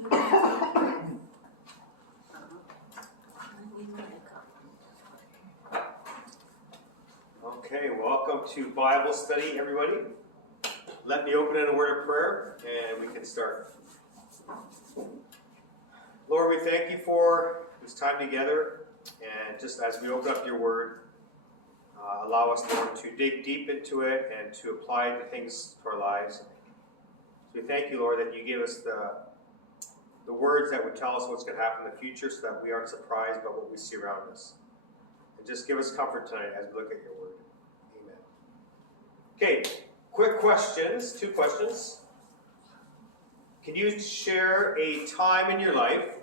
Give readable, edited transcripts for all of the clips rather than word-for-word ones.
Okay, welcome to Bible study, everybody. Let me open in a word of prayer, and we can start. Lord, we thank you for this time together, and just as we open up your word, allow us, Lord, to dig deep into it and to apply the things to our lives. So we thank you, Lord, that you give us the words that would tell us what's going to happen in the future so that we aren't surprised by what we see around us. And just give us comfort tonight as we look at your word. Amen. Okay, quick questions, 2 questions. Can you share a time in your life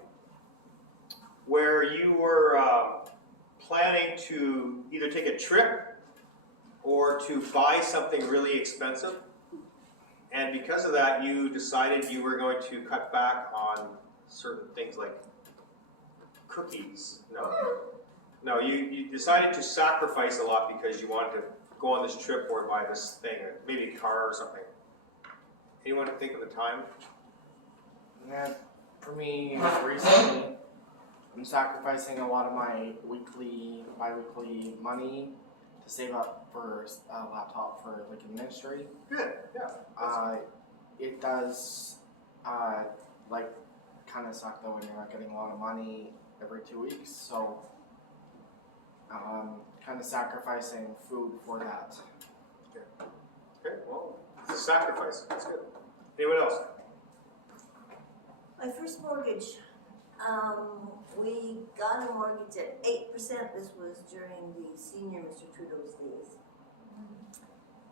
where you were planning to either take a trip or to buy something really expensive, and because of that you decided you were going to cut back on certain things like cookies? No, you decided to sacrifice a lot because you wanted to go on this trip or buy this thing, or maybe a car or something. Anyone think of the time? Yeah, for me, recently, I'm sacrificing a lot of my bi-weekly money to save up for a laptop for like a ministry. Good, yeah. It does kind of suck though when you're not getting a lot of money every 2 weeks. So kind of sacrificing food for that. Okay, well, it's a sacrifice. That's good. Anyone else? My first mortgage, we got a mortgage at 8%. This was during the senior Mr. Trudeau's days.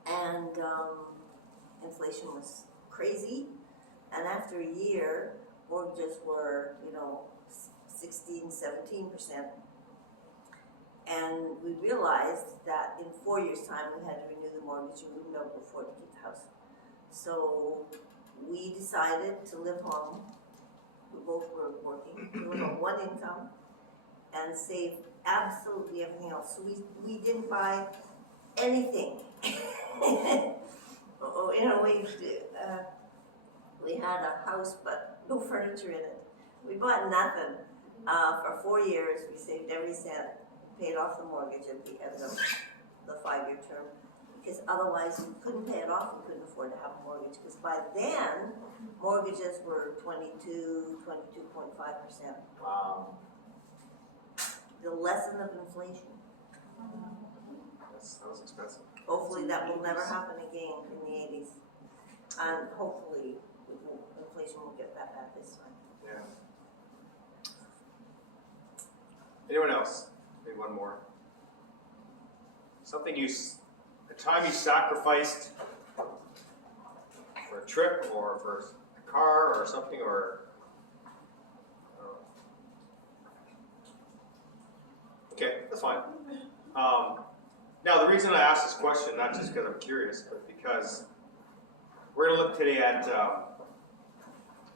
And inflation was crazy. And after a year, mortgages were, 16, 17%. And we realized that in 4 years' time, we had to renew the mortgage and we wouldn't be able to afford to keep the house. So we decided to live home. We both were working, we were on one income, and save absolutely everything else. So we didn't buy anything. We had a house, but no furniture in it. We bought nothing. For 4 years, we saved every cent, paid off the mortgage at the end of the 5-year term, because otherwise we couldn't pay it off, we couldn't afford to have a mortgage, because by then, mortgages were 22.5%. Wow. The lesson of inflation. That was expensive. Hopefully that will never happen again in the 80s. And hopefully inflation will get that bad this time. Yeah. Anyone else? Maybe one more. A time you sacrificed for a trip or for a car or something, or I don't know. Okay, that's fine. Now the reason I asked this question, not just because I'm curious, but because we're going to look today at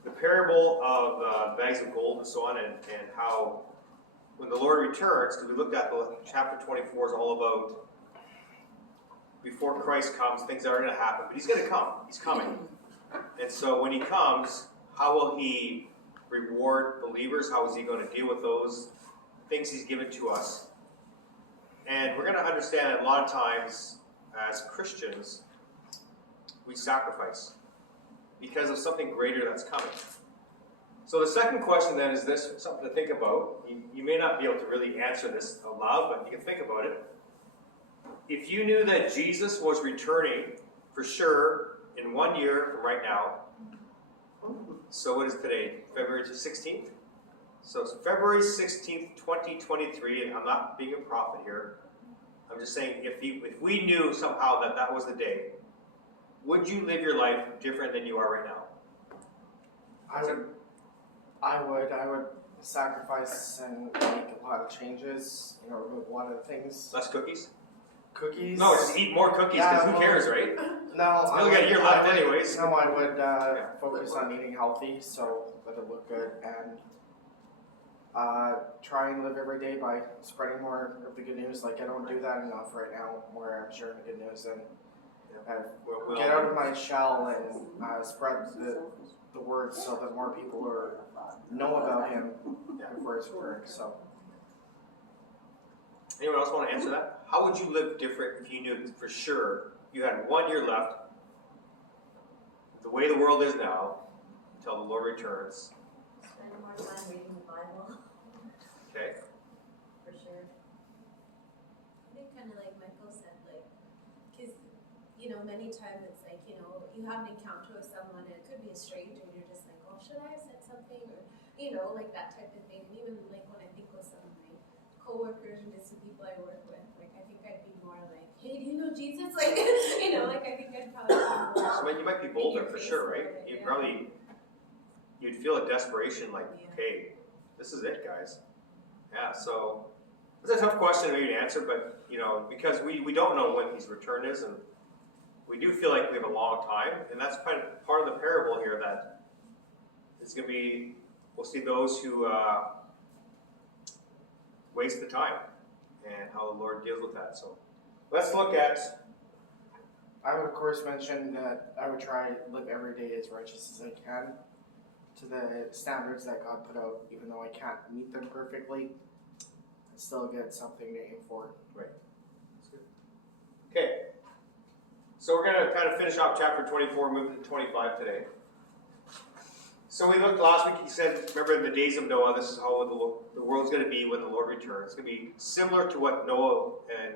the parable of bags of gold and so on, and how when the Lord returns, because we looked at chapter 24 is all about before Christ comes, things that are going to happen. But he's going to come. He's coming. And so when he comes, how will he reward believers? How is he going to deal with those things he's given to us? And we're going to understand that a lot of times, as Christians, we sacrifice because of something greater that's coming. So the second question then is this, something to think about. You may not be able to really answer this aloud, but you can think about it. If you knew that Jesus was returning for sure in 1 year from right now, so what is today? February 16th? So it's February 16th, 2023, and I'm not being a prophet here. I'm just saying if we knew somehow that was the day, would you live your life different than you are right now? I would sacrifice and make a lot of changes, remove a lot of things. Less cookies? Cookies? No, just eat more cookies, because who cares, right? No, you only got a year left anyways. No, I would focus on eating healthy so that it look good, and try and live every day by spreading more of the good news. Like, I don't do that enough right now, where I'm sharing the good news, and get out of my shell and spread the the word so that more people know about him before his return. So Anyone else want to answer that? How would you live different if you knew for sure you had 1 year left, the way the world is now, until the Lord returns? Spend more time reading the Bible, Okay. for sure. I think kind of like Michael said, like, because, you know, many times it's like, you know, you have an encounter with someone and it could be a stranger and you're just like, oh, should I have said something? Or, you know, like that type of thing. And even like when I think with some of my coworkers or just some people I work with, like, I think I'd be more like, hey, do you know Jesus? Like, you know, like, I think I'd probably be more. So you might be bolder for sure, right? You'd probably, you'd feel a desperation like, okay, this is it, guys. Yeah, so it's a tough question maybe to answer, but, you know, because we don't know when his return is, and we do feel like we have a long time, and that's kind of part of the parable here, that it's going to be, we'll see those who waste the time, and how the Lord deals with that. So let's look at, I would of course mention that I would try to live every day as righteous as I can to the standards that God put out, even though I can't meet them perfectly. I still get something to aim for. okay, so we're going to kind of finish off chapter 24, moving to 25 today. So we looked last week, he said, remember in the days of Noah, this is how the world's going to be when the Lord returns. It's going to be similar to what Noah and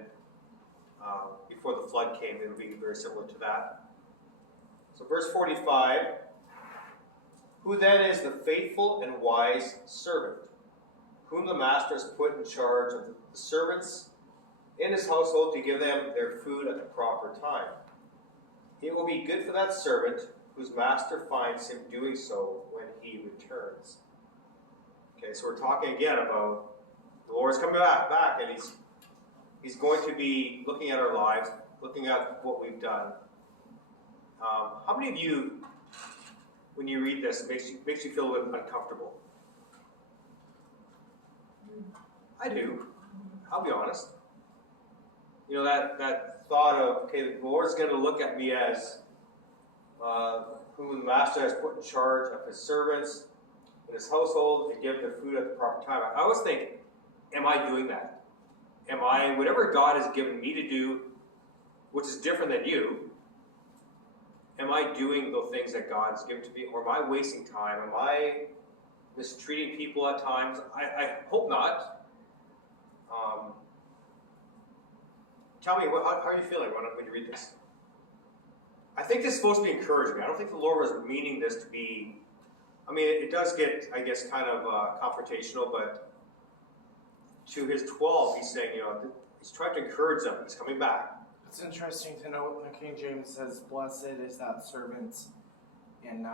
before the flood came, it'll be very similar to that. So verse 45, who then is the faithful and wise servant, whom the master has put in charge of the servants in his household to give them their food at the proper time. It will be good for that servant whose master finds him doing so when he returns. Okay, so we're talking again about the Lord's coming back, and he's going to be looking at our lives, looking at what we've done. How many of you, when you read this, makes you feel a little uncomfortable? I do. I'll be honest. You know, that thought of, okay, the Lord's going to look at me as whom the master has put in charge of his servants in his household to give their food at the proper time. I always think, am I doing that? Am I, whatever God has given me to do, which is different than you, am I doing the things that God's given to me? Or am I wasting time? Am I mistreating people at times? I hope not. Tell me, how are you feeling when you read this? I think this is supposed to be encouraging. I don't think the Lord was meaning this to be, I mean, it does get, I guess, kind of confrontational, but to his 12, he's saying, you know, he's trying to encourage them. He's coming back. It's interesting to note when King James says, blessed is that servant in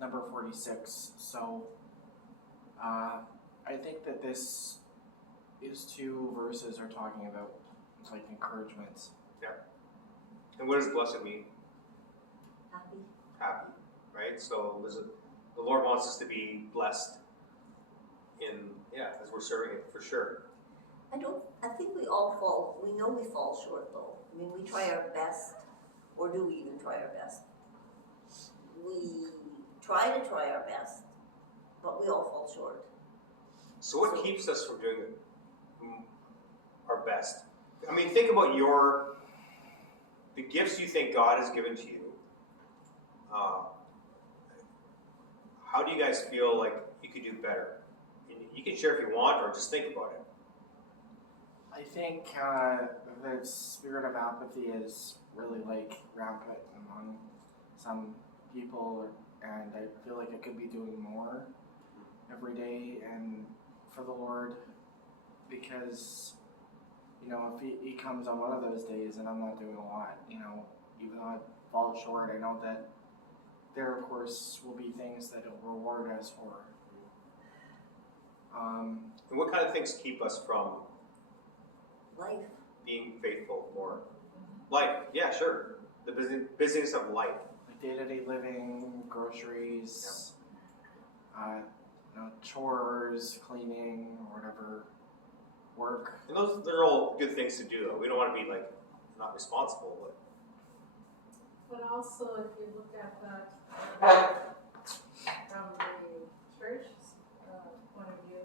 number 46. So I think that these two verses are talking about like encouragements. Yeah. And what does blessed mean? Happy. Happy, right? So the Lord wants us to be blessed as we're serving it, for sure. I think we all we know we fall short though. I mean, we try our best, or do we even try our best? We try our best, but we all fall short. So what keeps us from doing our best? I mean, think about the gifts you think God has given to you. How do you guys feel like you could do better? You can share if you want, or just think about it. I think the spirit of apathy is really like rampant among some people, and I feel like I could be doing more every day and for the Lord, because you know, if he comes on one of those days and I'm not doing a lot, you know, even though I fall short, I know that there, of course, will be things that will reward us for. And what kind of things keep us from Life. being faithful more? Life, yeah, sure. The busyness of life. Like day-to-day living, groceries, chores, cleaning, or whatever, work. And they're all good things to do, though. We don't want to be like not responsible, But also, if you look at that, from the church, point of view,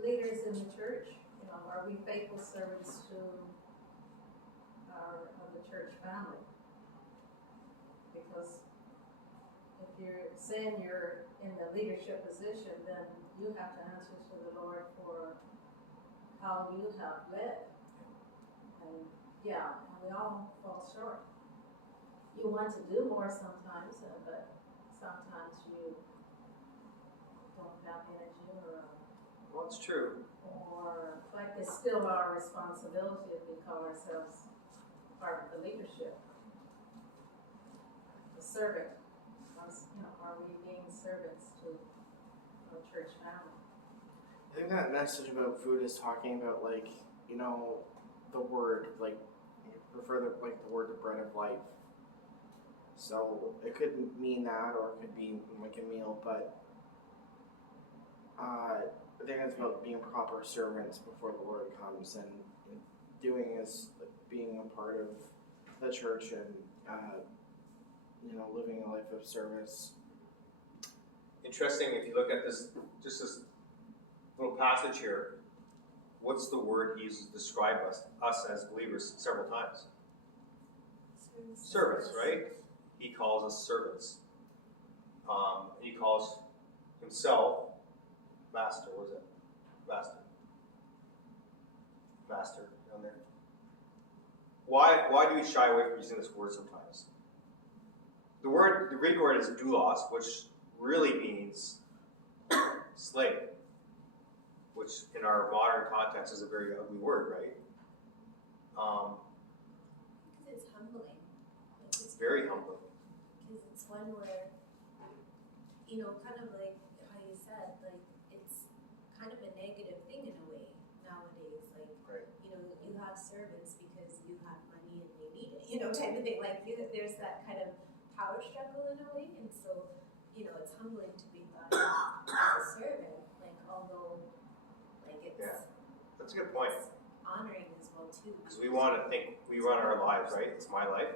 leaders in the church, you know, are we faithful servants to of the church family? Because if you're saying you're in the leadership position, then you have to answer to the Lord for how you have led. And yeah, and we all fall short. You want to do more sometimes, but sometimes you don't have energy Well, it's true. or like it's still our responsibility if we call ourselves part of the leadership. The servant, you know, are we being servants to the church family? I think that message about food is talking about, like, you know, the word, like, refer the word the bread of life. So it could mean that, or it could be like a meal, but I think it's about being proper servants before the Lord comes, and doing is being a part of the church and you know, living a life of service. Interesting, if you look at this, just this little passage here, what's the word he uses to describe us as believers several times? Servants, right? He calls us servants. He calls himself master. What is it? Master down there. Why do we shy away from using this word sometimes? The Greek word is doulos, which really means slave, which in our modern context is a very ugly word, right? Because it's humbling. Like it's Very humbling. Because it's one where, you know, kind of like how you said, like it's kind of a negative thing in a way nowadays. Like, Right. you know, you have servants because you have money and they need it, you know, type of thing. Like there's that kind of power struggle in a way, and so, you know, it's humbling to be thought of as a servant. Like, although, like it's Yeah. That's a good point. it's honoring as well too. Because we want to think we run our lives, right? It's my life.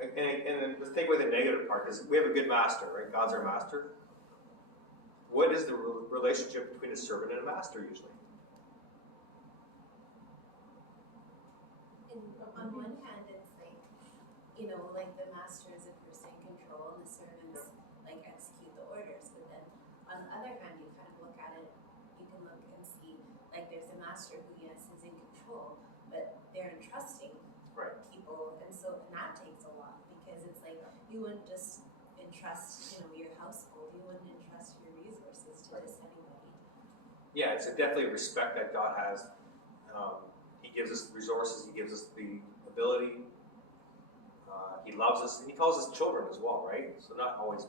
And then let's take away the negative part, because we have a good master, right? God's our master. What is the relationship between a servant and a master usually? And on one hand, it's like, you know, like the master is a person in control and the servants like execute the orders. But then on the other hand, you kind of look at it, you can look and see like there's a master who, yes, is in control, but they're entrusting Right. people. And so, and that takes a lot, because it's like you wouldn't just entrust, you know, your household, you wouldn't entrust your resources to Right. just anybody. Yeah, it's definitely a respect that God has. He gives us the resources. He gives us the ability. He loves us, and he calls us children as well, right? So not always,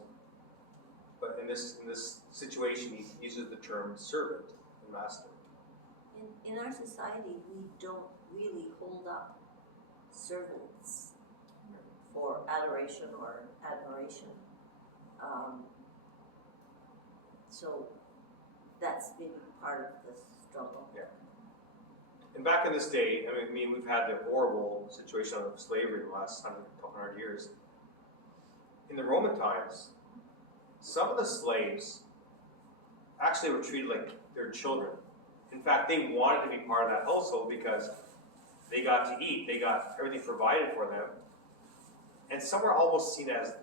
but in this situation, he uses the term servant and master. In our society, we don't really hold up servants for adoration or admiration. So that's been part of the struggle. And back in this day, I mean, we've had the horrible situation of slavery in the last couple hundred years. In the Roman times, some of the slaves actually were treated like their children. In fact, they wanted to be part of that household because they got to eat, they got everything provided for them, and some were almost seen as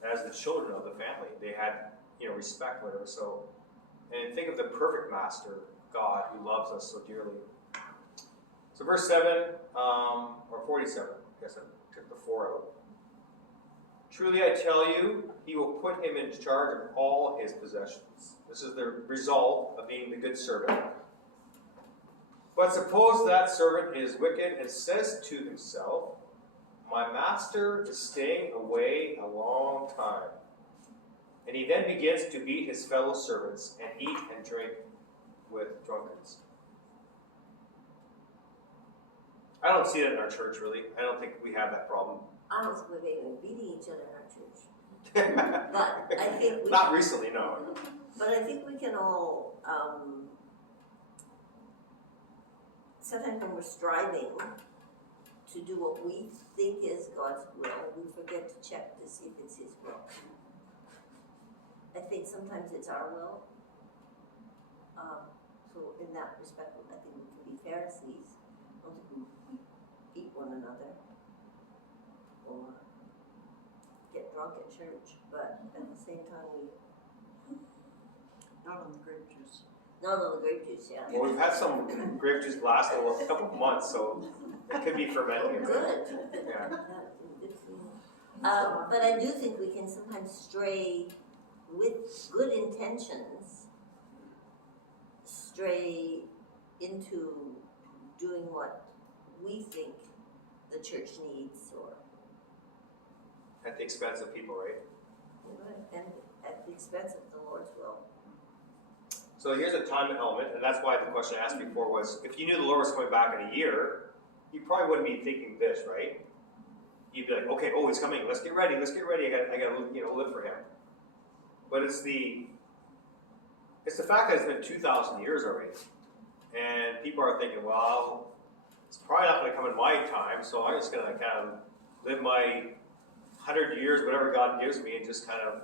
the children of the family. They had, you know, respect, whatever. So, and think of the perfect master, God, who loves us so dearly. So verse 7, or 47, I guess I took the 4 out. Truly I tell you, he will put him in charge of all his possessions. This is the result of being the good servant. But suppose that servant is wicked and says to himself, my master is staying away a long time. And he then begins to beat his fellow servants and eat and drink with drunkards. I don't see that in our church, really. I don't think we have that problem. I don't think we've even beating each other in our church. But I think we Not recently, no. But I think we can all, sometimes when we're striving to do what we think is God's will, we forget to check to see if it's His will. think sometimes it's our will. So in that respect, I think we can be Pharisees. I don't think we beat one another or get drunk at church, but at the same time Not on the grape juice. not on the grape juice, yeah. Well, we've had some grape juice last a couple of months, so it could be fermenting. Oh, a bit. good. Yeah. Good for you. But I do think we can sometimes stray with good intentions, stray into doing what we think the church needs, or At the expense of people, right? and at the expense of the Lord's will. So here's a time element, and that's why the question I asked before was, if you knew the Lord was coming back in a year, you probably wouldn't be thinking this, right? You'd be like, okay, oh, he's coming. Let's get ready. I gotta live for him. But it's the fact that it's been 2,000 years already, and people are thinking, well, it's probably not going to come in my time, so I'm just going to kind of live my 100 years, whatever God gives me, and just kind of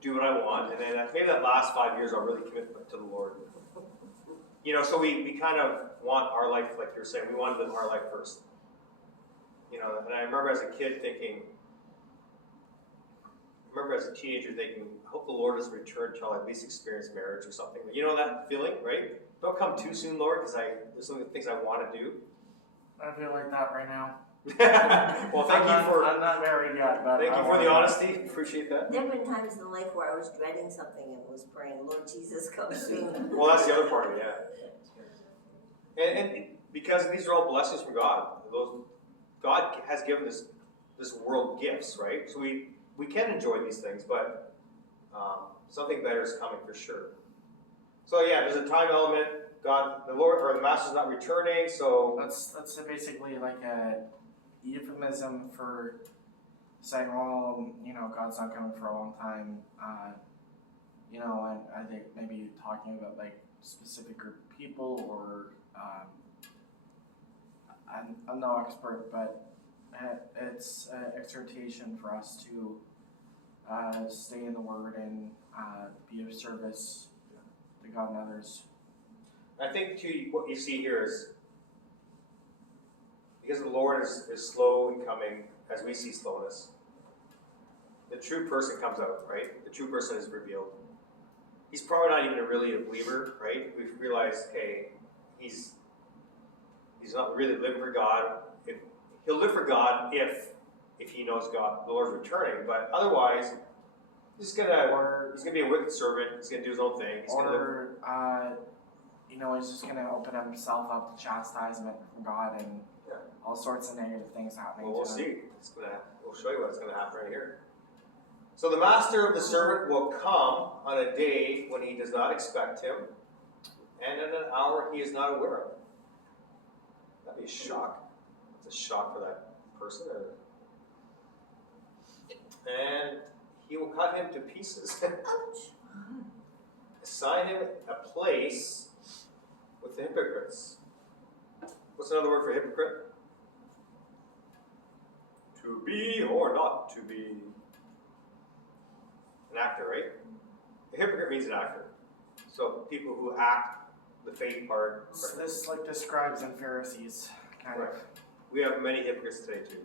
do what I want, and then maybe that last 5 years I'll really commit to the Lord. You know, so we kind of want our life, like you're saying, we want to live our life first. You know, and I remember as a kid thinking, as a teenager thinking, I hope the Lord doesn't return until I at least experience marriage or something. You know that feeling, right? Don't come too soon, Lord, because there's some things I want to do. I feel like that right now. Well, I'm not married yet, but thank I you for want the to. honesty. Appreciate that. There have been times in life where I was dreading something and was praying, Lord Jesus, come soon. Well, that's the other part of it, yeah. And because these are all blessings from God. God has given this world gifts, right? So we can enjoy these things, but something better is coming for sure. So yeah, there's a time element. God, the Lord, or the Master's not returning, so That's basically like a euphemism for saying, well, God's not coming for a long time. And I think maybe talking about like specific group of people, or I'm no expert, but it's an exhortation for us to stay in the Word and be of service to God and others. I think too, what you see here is, because the Lord is slow in coming, as we see slowness, the true person comes out, right? The true person is revealed. He's probably not even really a believer, right? We've realized, okay, he's not really living for God. He'll live for God if he knows God, the Lord's returning, but otherwise, he's gonna be a wicked servant. He's gonna do his own thing. He's just going to open himself up to chastisement from God and all sorts of negative things happening. Well, we'll see. We'll show you what's going to happen right here. So the master of the servant will come on a day when he does not expect him, and at an hour he is not aware of. That'd be a shock. It's a shock for that person. And he will cut him to pieces. Ouch. Assign him a place with the hypocrites. What's another word for hypocrite? To be or not to be. An actor, right? A hypocrite means an actor. So people who act the faith part. This like the scribes and Pharisees kind Right. We have many hypocrites today too.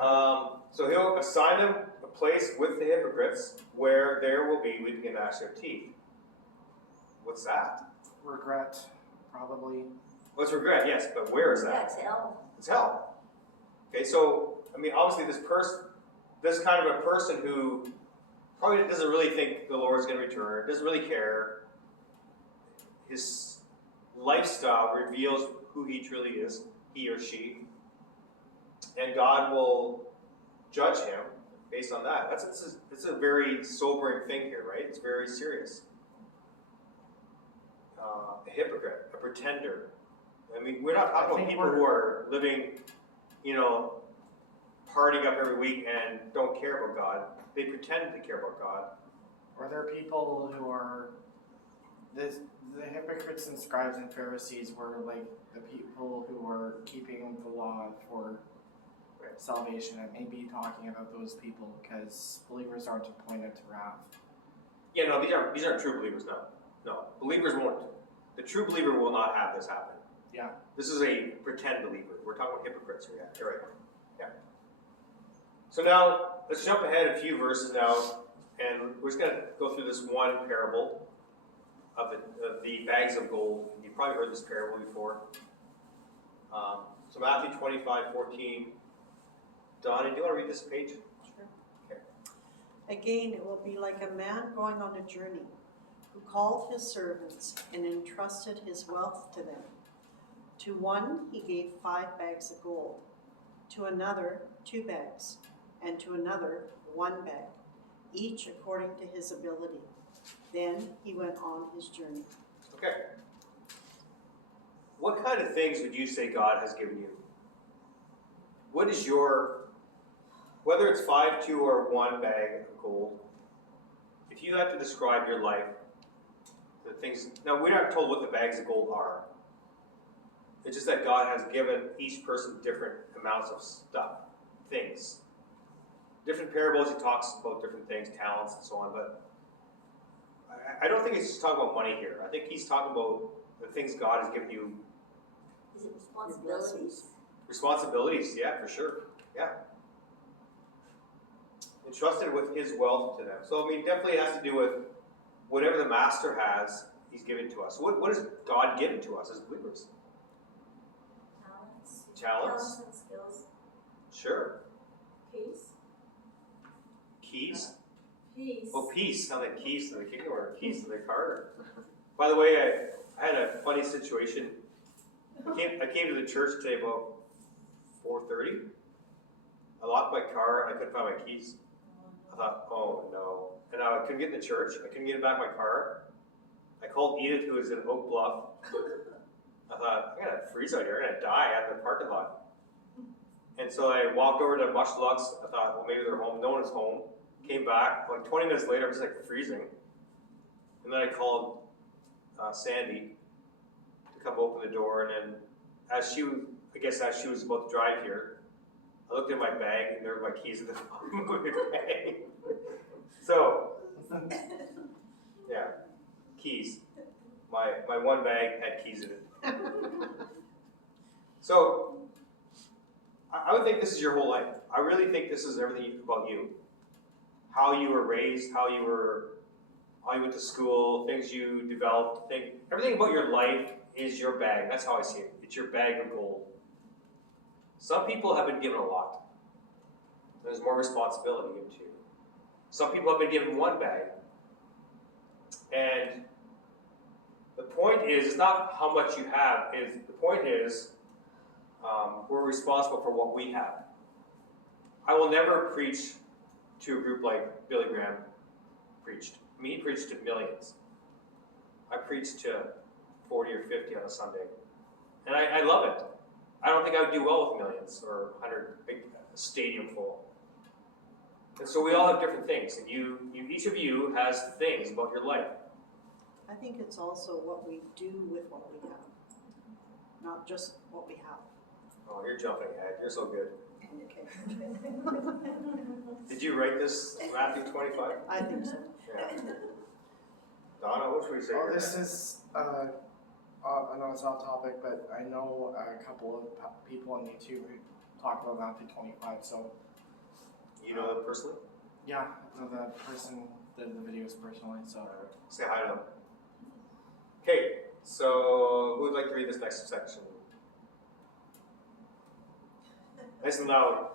of. So he'll assign them a place with the hypocrites where there will be weeping and gnashing of teeth. This that? Regret, probably. Well, it's regret, yes, but where is that? That's hell. It's hell. Okay, so, I mean, obviously this kind of a person who probably doesn't really think the Lord's going to return, doesn't really care. His lifestyle reveals who he truly is, he or she. And God will judge him based on that. It's a very sobering thing here, right? It's very serious. A hypocrite, a pretender. I mean, we're not talking about people who are living, partying up every week and don't care about God. They pretend to care about God. Or there are people who are the hypocrites and scribes and Pharisees were like the people who were keeping the law for salvation. It may be talking about those people because believers aren't appointed to wrath. Yeah, no, these aren't true believers, no. Believers won't. The true believer will not have this happen. Yeah. This is a pretend believer. We're talking about hypocrites here. Yeah, you're right. Yeah. So now, let's jump ahead a few verses now, and we're just going to go through this one parable of the bags of gold. You've probably heard this parable before. So Matthew 25:14. Donnie, do you want to read this page? Sure. Okay. Again, it will be like a man going on a journey, who called his servants and entrusted his wealth to them. To one he gave 5 bags of gold, to another 2 bags, and to another 1 bag, each according to his ability. Then he went on his journey. Okay. What kind of things would you say God has given you? What is whether it's 5, 2, or 1 bag of gold, if you had to describe your life, the things, now we're not told what the bags of gold are. It's just that God has given each person different amounts of stuff, things. Different parables, he talks about different things, talents and so on, but I don't think he's just talking about money here. I think he's talking about the things God has given you. Is it responsibilities? Responsibilities, yeah, for sure. Yeah. Entrusted with his wealth to them. So, I mean, definitely has to do with whatever the master has, he's given to us. What has God given to us as believers? Talents. Talents? And skills. Sure. Peace. Keys? Peace. Oh, peace. Not like keys to the kingdom or keys to the car. By the way, I had a funny situation. I came to the church today about 4:30. I locked my car and I couldn't find my keys. I thought, oh no. And I couldn't get in the church. I couldn't get back my car. I called Edith, who was in Oak Bluff. I thought, I'm going to freeze out here. I'm going to die out in the parking lot. And so I walked over to Mush Lux. I thought, well, maybe they're home. No one is home. Came back. Like 20 minutes later, I'm just like freezing. And then I called Sandy to come open the door. And then as she was about to drive here, I looked at my bag and there were my keys at the bottom of my bag. So, yeah, keys. My 1 bag had keys in it. So, I would think this is your whole life. I really think this is everything about you. How you were raised, how you went to school, things you developed, everything about your life is your bag. That's how I see it. It's your bag of gold. Some people have been given a lot. There's more responsibility given to you. Some people have been given 1 bag. And the point is, it's not how much you have. The point is, we're responsible for what we have. I will never preach to a group like Billy Graham preached. I mean, he preached to millions. I preached to 40 or 50 on a Sunday. And I love it. I don't think I would do well with millions or 100, big stadium full. And so we all have different things, and each of you has things about your life. I think it's also what we do with what we have, not just what we have. Oh, you're jumping ahead. You're so good. Okay. Did you write this, Matthew 25? I think so. Yeah. Donna, what should we say? Oh, here? this is, I know it's off topic, but I know a couple of people on YouTube who talk about Matthew 25, so. You know them personally? Yeah, the person did the videos personally, so. Say hi to them. Okay, so who would like to read this next section? Nice and loud.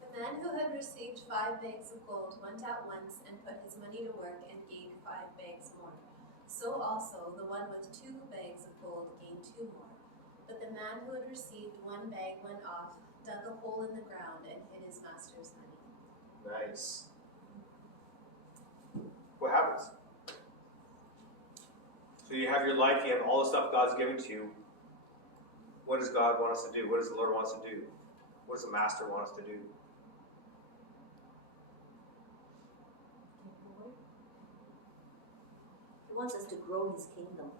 The man who had received 5 bags of gold went at once and put his money to work and gained 5 bags more. So also the one with 2 bags of gold gained 2 more. But the man who had received 1 bag went off, dug a hole in the ground, and hid his master's money. Nice. What happens? So you have your life, you have all the stuff God's given to you. What does God want us to do? What does the Lord want us to do? What does the Master want us to do? He wants us to grow his kingdom.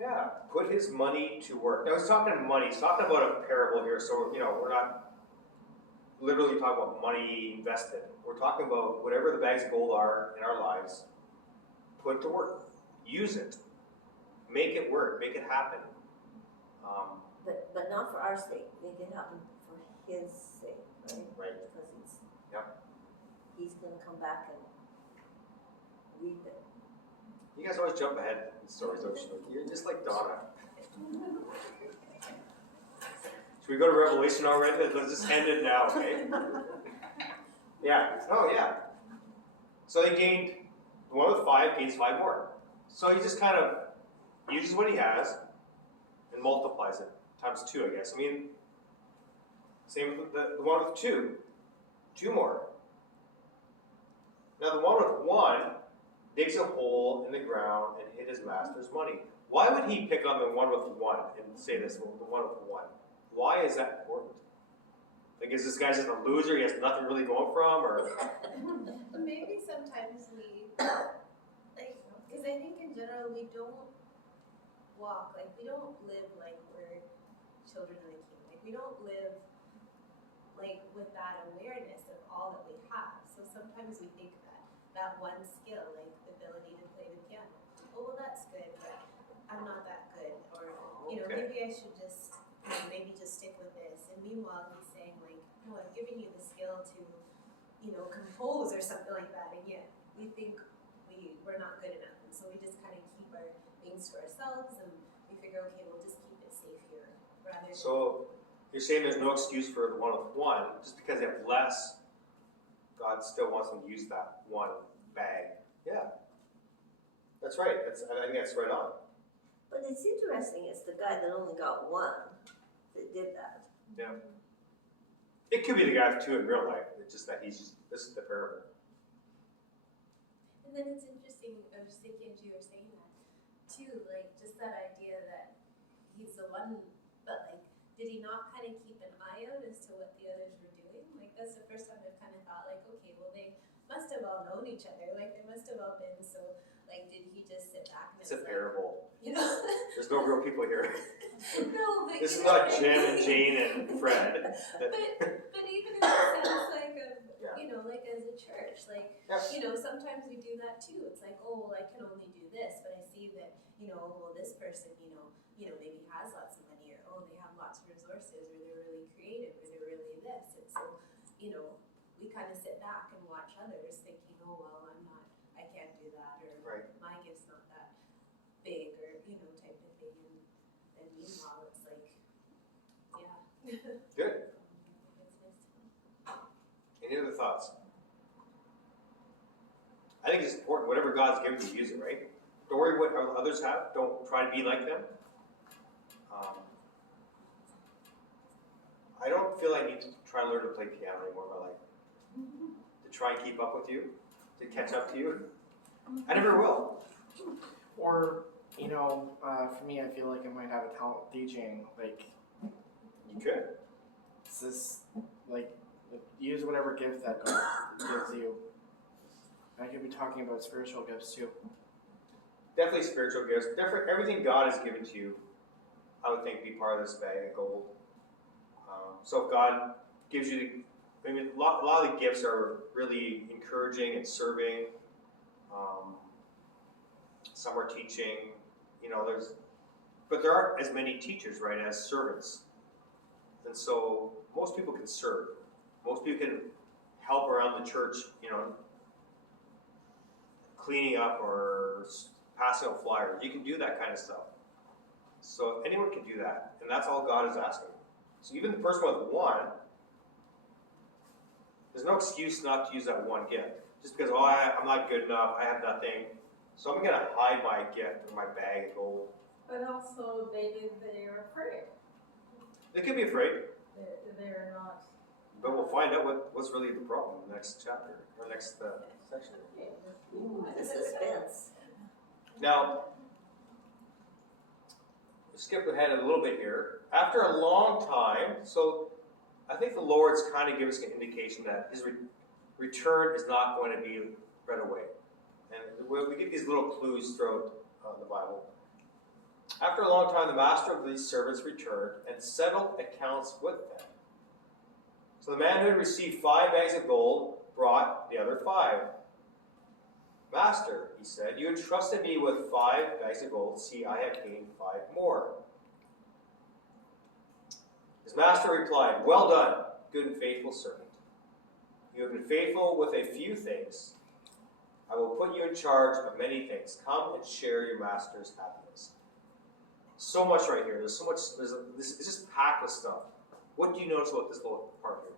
Yeah, put his money to work. Now he's talking money. He's talking about a parable here, so we're not literally talking about money invested. We're talking about whatever the bags of gold are in our lives. Put it to work. Use it. Make it work. Make it happen. But not for our sake, make it happen for his sake, right? Right. Because Yep. he's gonna come back and reap it. You guys always jump ahead in stories, don't you? You're just like Donna. Should we go to Revelation already? Let's just end it now, okay? Yeah. Oh, yeah. So they gained, the one with 5 gains 5 more. So he just kind of uses what he has and multiplies it times 2, I guess. I mean, same with the one with 2. 2 more. Now the one with 1 digs a hole in the ground and hid his master's money. Why would he pick on the one with 1 and say this, the one with 1? Why is that important? Like, is this guy just a loser? He has nothing really going for him, or? Maybe sometimes we, like, because I think in general we don't walk, like, we don't live like we're children of the king. Like, we don't live, like, with that awareness of all that we have. So sometimes we think that one skill, like the ability to play the piano, oh, well, that's good, but I'm not that good. Or, Okay. maybe I should just, maybe just stick with this. And meanwhile, he's saying, like, no, I've given you the skill to, compose or something like that. And yet we think we're not good enough. And so we just kind of keep our things to ourselves and we figure, okay, we'll just keep it safe here. Rather than, So you're saying there's no excuse for the one with 1, just because they have less, God still wants them to use that one bag. Yeah. That's right. I think that's right on. But it's interesting, it's the guy that only got 1 that did that. Yeah. It could be the guy with 2 in real life. It's just that this is the parable. and then it's interesting, I was thinking as you were saying that too, like just that idea that he's the one, but like, did he not kind of keep an eye out as to what the others were doing? Like that's the first time I've kind of thought like, okay, well they must have all known each other, like they must have all been so, like did he just sit back and It's a was parable. like, There's no real people here. no, but This is you know not what I Jen and mean? Jane and Fred. But even in the sense like of, Yeah. like as a church, like, Yeah. sometimes we do that too. It's like, oh, well, I can only do this, but I see that, well, this person, maybe has lots of money, or oh, they have lots of resources, or they're really creative, or they're really this. And so, we kind of sit back and watch others thinking, oh, well, I can't do that, or Right. my gift's not that big, or, type of thing. And meanwhile, it's like, yeah. Good. It's nice to Any other thoughts? I think it's important. Whatever God's given you, use it, right? Don't worry what others have. Don't try to be like them. I don't feel I need to try and learn to play piano anymore in my life. To try and keep up with you, to catch up to you. I never will. Or, for me, I feel like I might have a talent with DJing. Like, You could. it's this, like, use whatever gift that God gives you. I could be talking about spiritual gifts too. Definitely spiritual gifts. Different. Everything God has given to you, I would think, be part of this bag of gold. So if God gives you a lot of the gifts are really encouraging and serving. Some are teaching. But there aren't as many teachers, right, as servants. And so most people can serve. Most people can help around the church, cleaning up or passing out flyers. You can do that kind of stuff. So anyone can do that. And that's all God is asking. So even the person with 1, there's no excuse not to use that one gift. Just because, I'm not good enough, I have nothing. So I'm going to hide my gift in my bag of gold. But also they're afraid. They could be afraid, They're not. but we'll find out what's really the problem in the next chapter, or next section. The suspense. Now, we'll skip ahead a little bit here. After a long time, so I think the Lord's kind of giving us an indication that his return is not going to be right away. And we get these little clues throughout the Bible. After a long time, the master of these servants returned and settled accounts with them. So the man who had received 5 bags of gold brought the other 5. Master, he said, you entrusted me with 5 bags of gold. See, I have gained 5 more. His master replied, well done, good and faithful servant. You have been faithful with a few things. I will put you in charge of many things. Come and share your master's happiness. So much right here. There's so much. It's just packed with stuff. What do you notice about this little part here?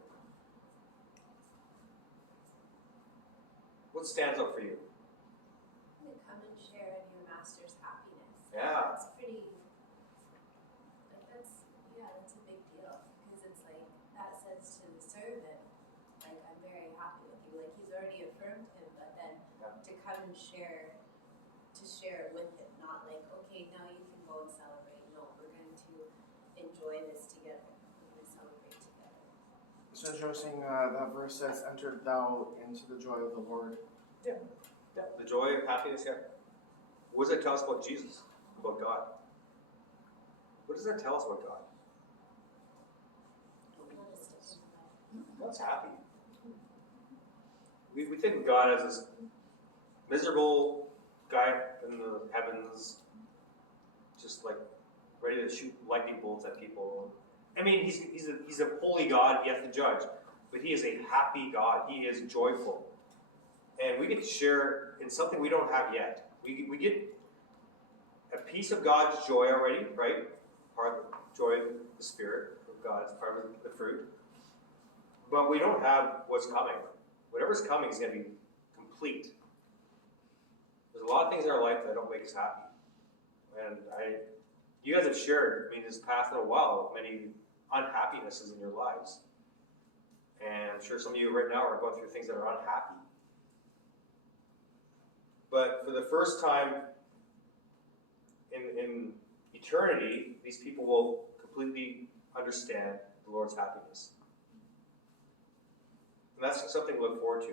What stands out for you? To come and share in your master's happiness. Yeah. That's pretty, like that's a big deal. Because it's like, that says to the servant, like, I'm very happy with you. Like, he's already affirmed him, but then to come and share it with him. Not like, okay, now you can go and celebrate. No, we're going to enjoy this together. We're going to celebrate together. So interesting, that verse says, entered thou into the joy of the Lord. Yeah. The joy of happiness. Yeah. What does that tell us about Jesus? About God? What does that tell us about God? God's happy. We think of God as this miserable guy in the heavens, just like ready to shoot lightning bolts at people. I mean, he's a holy God. He has to judge, but he is a happy God. He is joyful, and we get to share in something we don't have yet. We get a piece of God's joy already, right? Part of the joy of the Spirit of God is part of the fruit. But we don't have what's coming. Whatever's coming is going to be complete. There's a lot of things in our life that don't make us happy. And you guys have shared, this past little while, many unhappinesses in your lives. And I'm sure some of you right now are going through things that are unhappy. But for the first time in eternity, these people will completely understand the Lord's happiness. And that's something to look forward to.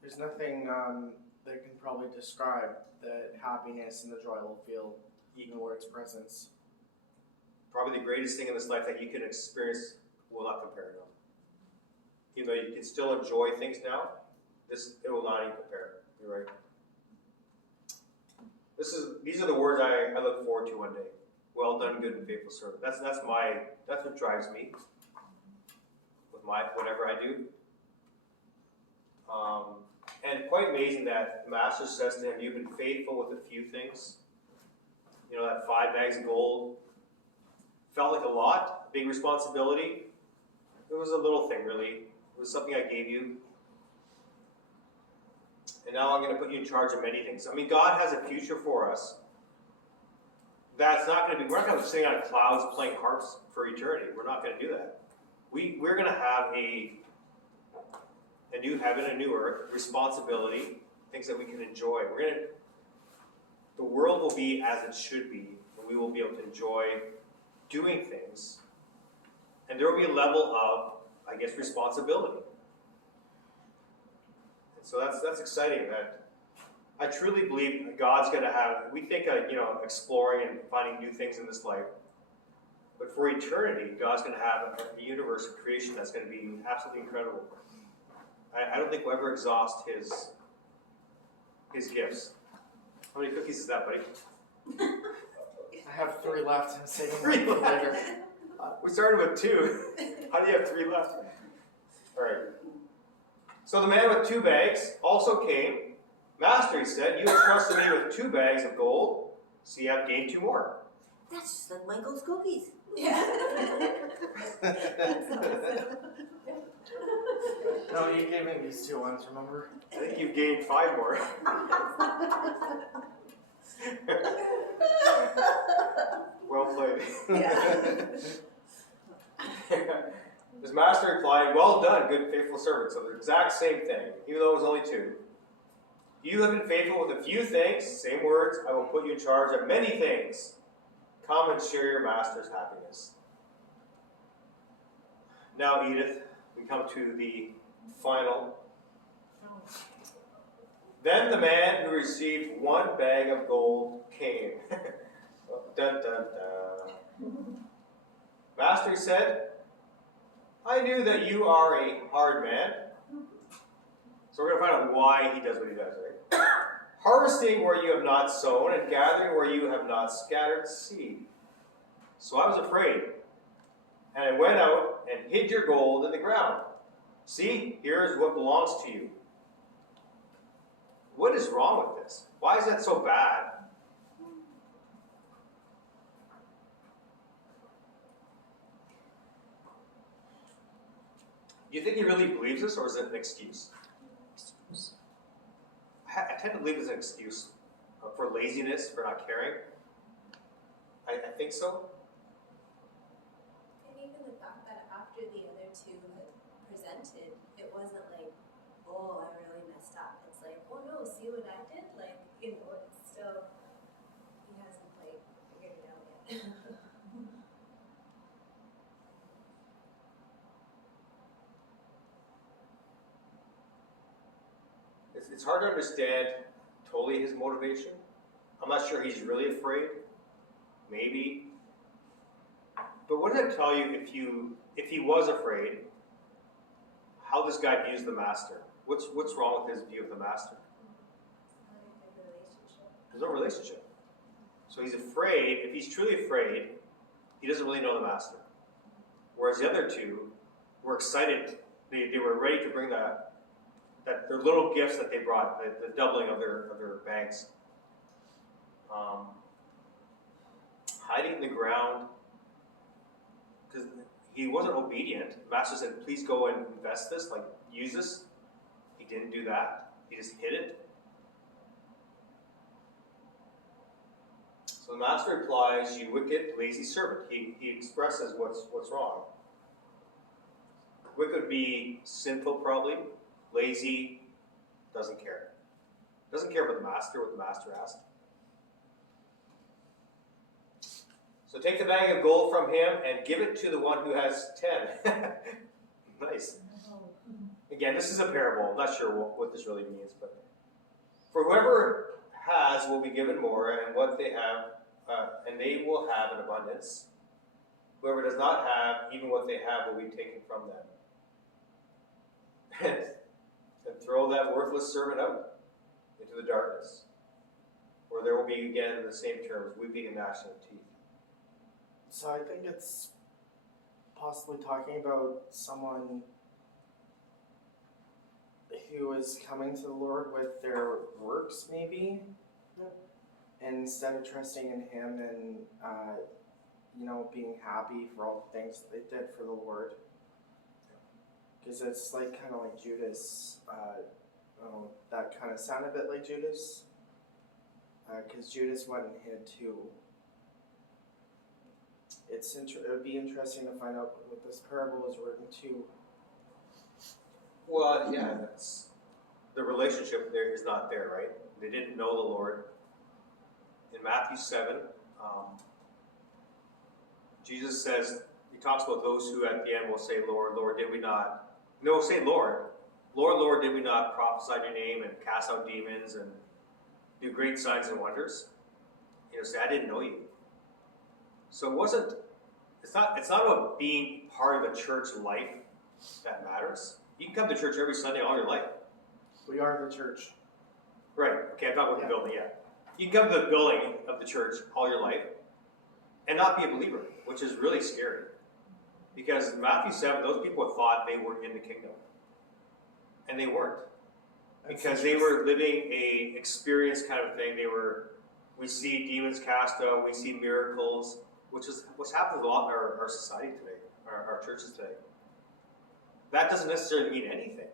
There's nothing that can probably describe the happiness and the joy we'll feel in the Lord's presence. Probably the greatest thing in this life that you can experience will not compare to. Even though you can still enjoy things now, it will not even compare. You're right. These are the words I look forward to one day. Well done, good and faithful servant. That's what drives me with whatever I do. And quite amazing that the master says to him, you've been faithful with a few things. That 5 bags of gold felt like a lot, a big responsibility. It was a little thing, really. It was something I gave you. And now I'm going to put you in charge of many things. God has a future for us. That's not going to be, we're not going to be sitting on clouds playing harps for eternity. We're not going to do that. We're going to have a new heaven, a new earth, responsibility, things that we can enjoy. The world will be as it should be, and we will be able to enjoy doing things. And there will be a level of, responsibility. And so that's exciting. That I truly believe that God's going to have. We think exploring and finding new things in this life, but for eternity, God's going to have a universe of creation that's going to be absolutely incredible. I don't think we'll ever exhaust his gifts. How many cookies is that, buddy? I have 3 left. I'm saving 3 one for left. later. We started with 2. How do you have 3 left? All right. So the man with 2 bags also came. Master, he said, you entrusted me with 2 bags of gold, so you have gained 2 more. That's just like Michael's cookies. Yeah. No, you gave me these 2 ones, remember? I think you've gained 5 more. Well played. His master replied, well done, good and faithful servant. So the exact same thing, even though it was only 2. You have been faithful with a few things, same words, I will put you in charge of many things. Come and share your master's happiness. Now, Edith, we come to the final. Then the man who received 1 bag of gold came. dun, dun, dun. Master said, I knew that you are a hard man. So we're going to find out why he does what he does, right? Harvesting where you have not sown and gathering where you have not scattered seed. So I was afraid, and I went out and hid your gold in the ground. See, here is what belongs to you. What is wrong with this? Why is that so bad? Do you think he really believes this, or is it an excuse? I tend to believe it's an excuse for laziness, for not caring. I think so. And even the fact that after the other two had presented, it wasn't like, oh, I really messed up. It's like, oh no, see what I did? Like, you know, it's still, he hasn't like figured it out yet. It's hard to understand totally his motivation. I'm not sure he's really afraid. Maybe. But what does it tell you if he was afraid, how this guy views the master? What's wrong with his view of the master? It's not a good relationship. There's no relationship. So he's afraid. If he's truly afraid, he doesn't really know the master. Whereas the other two were excited. They were ready to bring that their little gifts that they brought, the doubling of their bags. Hiding in the ground, because he wasn't obedient. The master said, please go and invest this, like use this. He didn't do that. He just hid it. So the master replies, you wicked, lazy servant. He expresses what's wrong. Wicked would be sinful, probably. Lazy, doesn't care. Doesn't care about the master, what the master asked. So take the bag of gold from him and give it to the one who has 10. Nice. Again, this is a parable. I'm not sure what this really means, but for whoever has will be given more, and what they have, and they will have in abundance. Whoever does not have, even what they have will be taken from them. And throw that worthless servant out into the darkness, where there will be, again, in the same terms, weeping and gnashing of teeth. So I think it's possibly talking about someone who is coming to the Lord with their works, maybe, instead of trusting in Him and being happy for all the things that they did for the Lord. Because it's like kind of like Judas. That kind of sounded a bit like Judas. Because Judas went and hid too. It would be interesting to find out what this parable is written to. Well, yeah, that's the relationship there is not there, right? They didn't know the Lord. In Matthew 7, Jesus says, he talks about those who at the end will say, Lord, Lord, did we not? And they will say, Lord, Lord, Lord, did we not prophesy in your name and cast out demons and do great signs and wonders? Say, I didn't know you. So it's not about being part of the church life that matters. You can come to church every Sunday all your life. We are the church. Right, okay, I'm not with the building yet. You can come to the building of the church all your life and not be a believer, which is really scary. Because Matthew 7, those people thought they were in the kingdom. And they weren't. Because they were living a experience kind of thing. We see demons cast out, we see miracles, which is what's happened a lot in our society today, our churches today. That doesn't necessarily mean anything.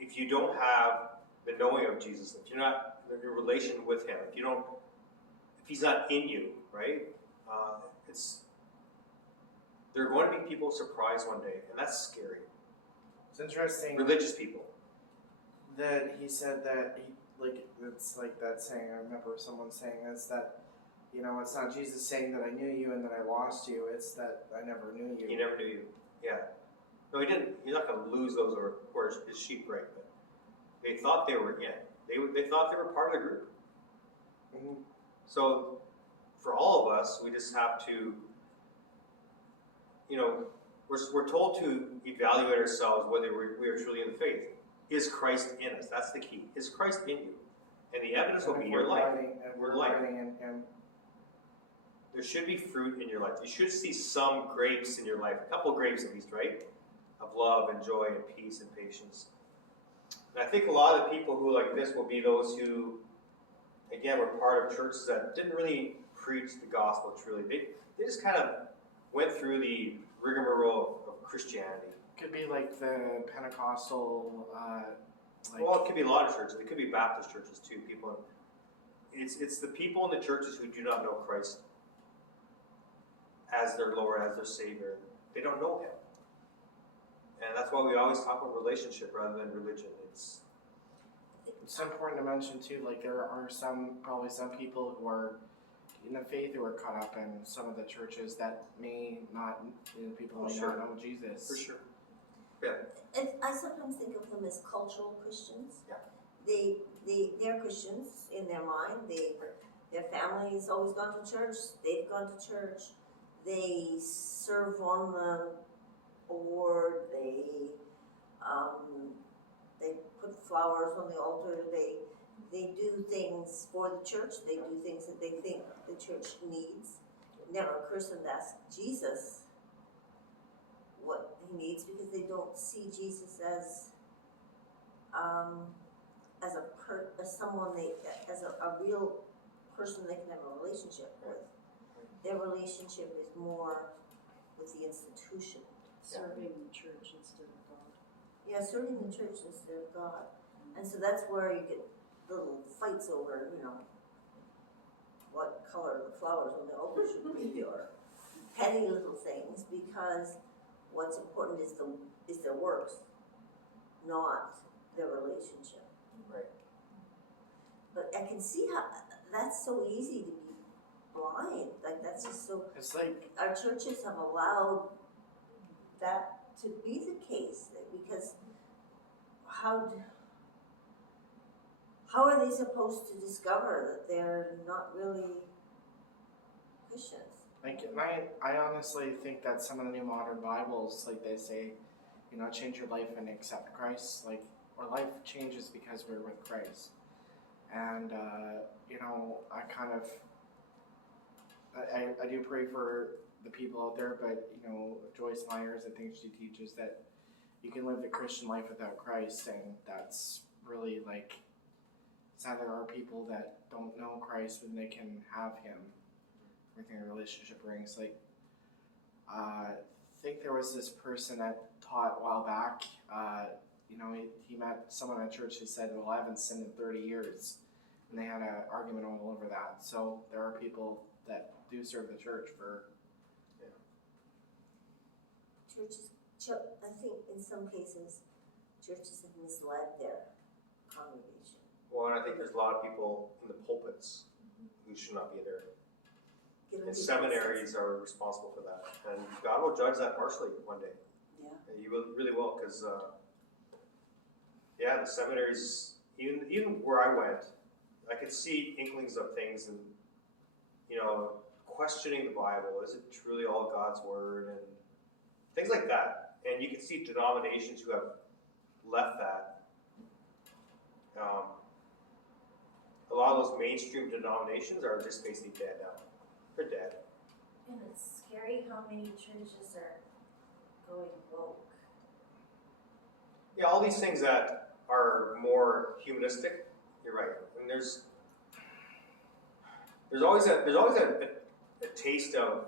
If you don't have the knowing of Jesus, if you're not in a relation with Him, if He's not in you, right? There are going to be people surprised one day, and that's scary. It's interesting. Religious people. That he said that it's like that saying. I remember someone saying this, that it's not Jesus saying that I knew you and that I lost you. It's that I never knew you. He never knew you. Yeah. No, He didn't. He's not going to lose those who are His sheep, right? But they thought they were in. They thought they were part of the group. Mm-hmm. So for all of us, we just have to, we're told to evaluate ourselves whether we are truly in the faith. Is Christ in us? That's the key. Is Christ in you? And the evidence will be your life. We're life. abiding in Him. There should be fruit in your life. You should see some grapes in your life, a couple grapes at least, right? Of love and joy and peace and patience. And I think a lot of the people who are like this will be those who, again, were part of churches that didn't really preach the gospel truly. They just kind of went through the rigmarole of Christianity. Could be like the Pentecostal, Well, it could be a lot of churches. It could be Baptist churches too. It's the people in the churches who do not know Christ as their Lord, as their Savior. They don't know Him. And that's why we always talk about relationship rather than religion. It's important to mention too, like there are probably some people who are in the faith who are caught up in some of the churches that may not, people may not know Jesus. for sure. Yeah. And I sometimes think of them as cultural Christians. Yeah. They're Christians in their mind. Their family's always gone to church. They've gone to church. They serve on the board. They put flowers on the altar. They do things for the church. They do things that they think the church needs. It never occurs to them to ask Jesus what He needs, because they don't see Jesus as a real person they can have a relationship with. Their relationship is more with the institution. Serving the church instead of God. Yeah, serving the church instead of God. And so that's where you get little fights over, what color the flowers on the altar should be, or petty little things, because what's important is their works, not their relationship. Right. But I can see how that's so easy to be blind. Like, that's just so. It's like, Our churches have allowed that to be the case, because how are they supposed to discover that they're not really Christians? I honestly think that some of the new modern Bibles, like they say, change your life and accept Christ. Like, our life changes because we're with Christ. And, I do pray for the people out there, but, Joyce Myers, I think she teaches that you can live the Christian life without Christ, and that's really like, sad there are people that don't know Christ when they can have Him. Everything a relationship brings. Like, I think there was this person that taught a while back, he met someone at church who said, well, I haven't sinned in 30 years. And they had an argument all over that. So there are people that do serve the church for... I think in some cases, churches have misled their congregation. Well, and I think there's a lot of people in the pulpits who should not be there. And seminaries are responsible for that. And God will judge that harshly one day. Yeah. And He really will, because, the seminaries, even where I went, I could see inklings of things and, questioning the Bible. Is it truly all God's Word? And things like that. And you can see denominations who have left that. A lot of those mainstream denominations are just basically dead now. They're dead. And it's scary how many churches are going woke. Yeah, all these things that are more humanistic. You're right. And there's always a taste of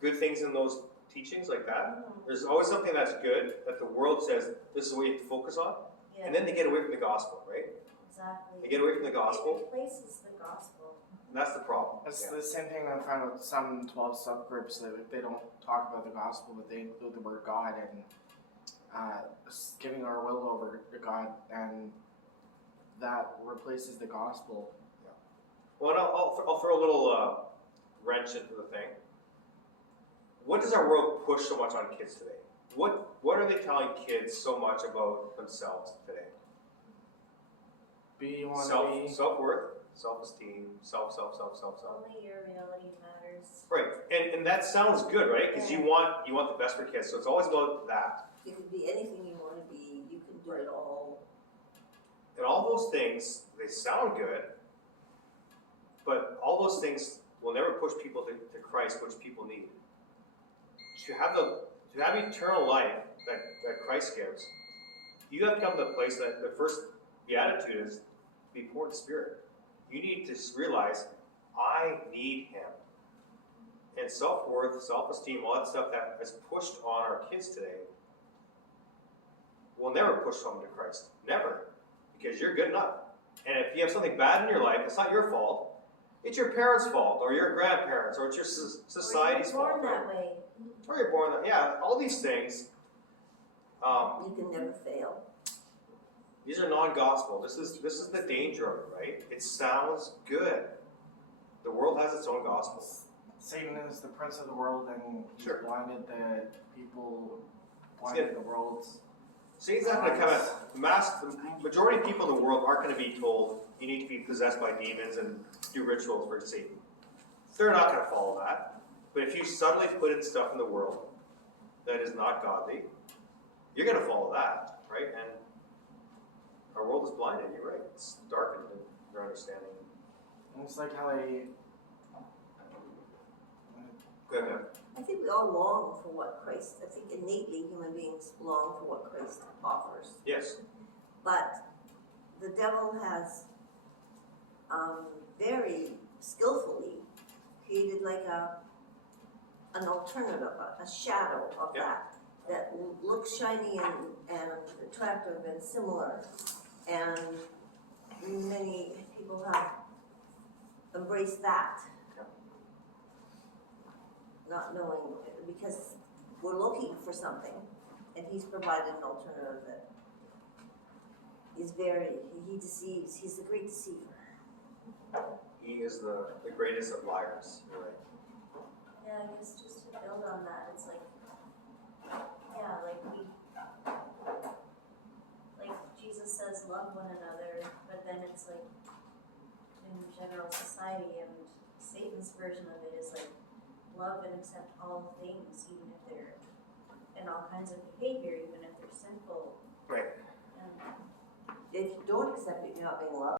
good things in those teachings like that. There's always something that's good that the world says this is what you have to focus on, Yeah, and then they get away from the gospel, right? exactly. They get away from the gospel, It replaces the gospel. and that's the problem. It's Yeah. the same thing I find with some 12 subgroups that they don't talk about the gospel, but they include the word God and giving our will over to God, and that replaces the gospel. Well, and I'll throw a little wrench into the thing. What does our world push so much on kids today? What are they telling kids so much about themselves today? Be you want to be. Self-worth, self-esteem, self. Only your reality matters. Right, and that sounds good, right? Because you want the best for kids, so it's always about that. You can be anything you wanna be, you can do it all. And all those things, they sound good, but all those things will never push people to Christ, which people need. To have eternal life that Christ gives, you have to come to the place that the first beatitude is be poor in spirit. You need to realize, I need Him. And self-worth, self-esteem, all that stuff that is pushed on our kids today will never push someone to Christ. Never. Because you're good enough. And if you have something bad in your life, it's not your fault. It's your parents' fault, or your grandparents, or it's your society's fault. Or you're born that way. Or you're born that, yeah, all these things. You can never fail. These are non-gospel. This is the danger of it, right? It sounds good. The world has its own gospel. Satan is the prince of the world, and he Sure. blinded the people, blinded the world. Satan's not going to come at the majority of people in the world aren't going to be told you need to be possessed by demons and do rituals for Satan. They're not going to follow that. But if you suddenly put in stuff in the world that is not godly, you're going to follow that, right? And our world is blinded. You're right. It's darkened in their understanding. And it's like how they. Go ahead. I think we all long for what Christ, I think innately human beings long for what Christ offers. Yes. But the devil has very skillfully created like an alternative, a shadow of Yeah. that looks shiny and attractive and similar. And many people have embraced that. Yeah. Not knowing, because we're looking for something, and he's provided an alternative that is he deceives, he's the great deceiver. He is the greatest of liars. You're right. Yeah, I guess just to build on that, it's like, yeah, like Jesus says love one another, but then it's like in general society, and Satan's version of it is like love and accept all things, even if they're in all kinds of behavior, even if they're sinful. Right. And If you don't accept it, you're not being loved.